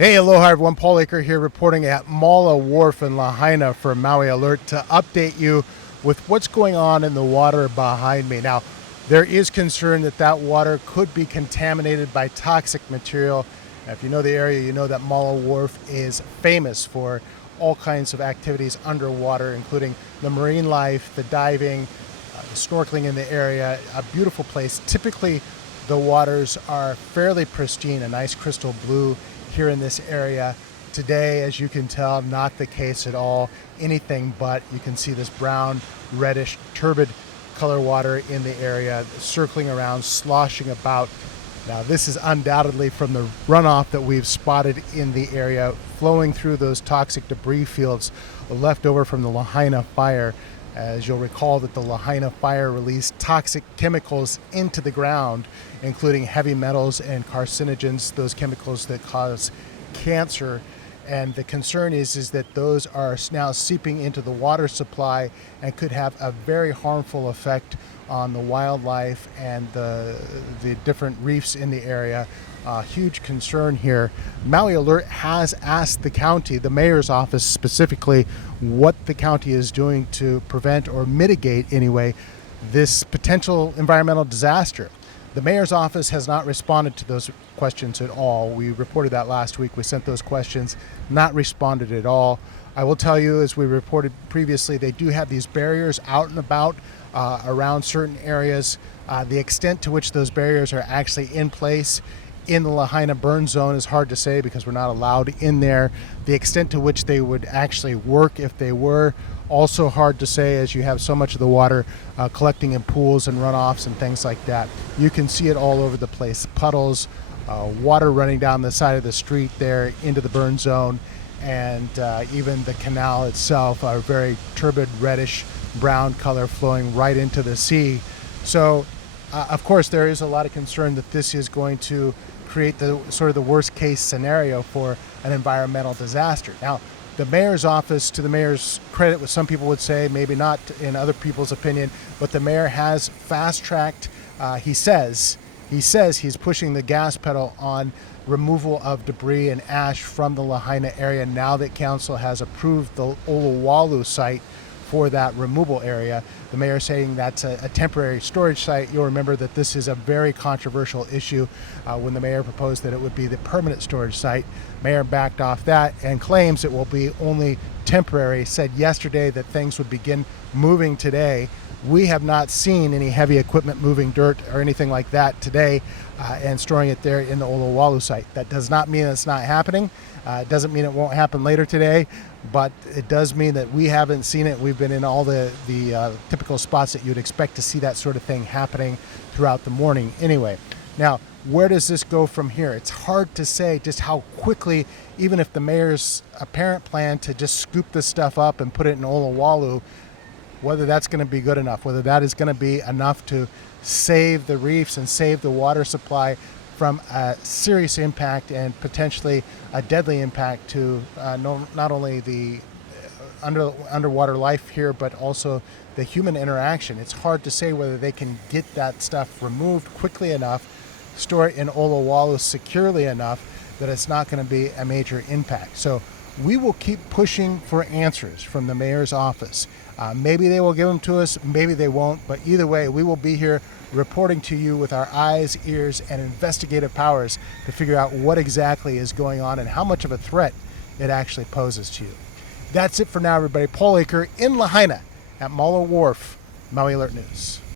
Hey, aloha everyone. Paul Aker here reporting at Mala Wharf in Lahaina for Maui Alert to update you with what's going on in the water behind me. Now, there is concern that that water could be contaminated by toxic material. Now, if you know the area, you know that Mala Wharf is famous for all kinds of activities underwater, including the marine life, the diving, the snorkeling in the area. A beautiful place. Typically, the waters are fairly pristine, a nice crystal blue here in this area. Today, as you can tell, not the case at all. Anything but. You can see this brown, reddish, turbid color water in the area, circling around, sloshing about. Now, this is undoubtedly from the runoff that we've spotted in the area, flowing through those toxic debris fields left over from the Lahaina fire. As you'll recall, that the Lahaina fire released toxic chemicals into the ground, including heavy metals and carcinogens, those chemicals that cause cancer. And the concern is that those are now seeping into the water supply and could have a very harmful effect on the wildlife and the different reefs in the area. Huge concern here. Maui Alert has asked the county, the mayor's office specifically, what the county is doing to prevent or mitigate, anyway, this potential environmental disaster. The mayor's office has not responded to those questions at all. We reported that last week. We sent those questions, not responded at all. I will tell you, as we reported previously, they do have these barriers out and about around certain areas. The extent to which those barriers are actually in place in the Lahaina burn zone is hard to say because we're not allowed in there. The extent to which they would actually work, if they were, also hard to say, as you have so much of the water collecting in pools and runoffs and things like that. You can see it all over the place. Puddles, water running down the side of the street there into the burn zone, and even the canal itself, a very turbid reddish brown color flowing right into the sea. So of course there is a lot of concern that this is going to create the sort of the worst case scenario for an environmental disaster. Now, the mayor's office, to the mayor's credit, what some people would say, maybe not in other people's opinion, but the mayor has fast-tracked, he says he's pushing the gas pedal on removal of debris and ash from the Lahaina area now that council has approved the Olowalu site for that removal area. The mayor saying that's a temporary storage site. You'll remember that this is a very controversial issue when the mayor proposed that it would be the permanent storage site. Mayor backed off that and claims it will be only temporary. Said yesterday that things would begin moving today. We have not seen any heavy equipment moving dirt or anything like that today and storing it there in the Olowalu site. That does not mean it's not happening. It doesn't mean it won't happen later today, but it does mean that we haven't seen it. We've been in all the typical spots that you'd expect to see that sort of thing happening throughout the morning anyway. Now, where does this go from here? It's hard to say just how quickly, even if the mayor's apparent plan to just scoop this stuff up and put it in Olowalu, whether that's going to be good enough, whether that is going to be enough to save the reefs and save the water supply from a serious impact and potentially a deadly impact to not only the underwater life here, but also the human interaction. It's hard to say whether they can get that stuff removed quickly enough, store it in Olowalu securely enough that it's not going to be a major impact. So we will keep pushing for answers from the mayor's office. Maybe they will give them to us, maybe they won't, but either way, we will be here reporting to you with our eyes, ears, and investigative powers to figure out what exactly is going on and how much of a threat it actually poses to you. That's it for now, everybody. Paul Aker in Lahaina at Mala Wharf, Maui Alert News.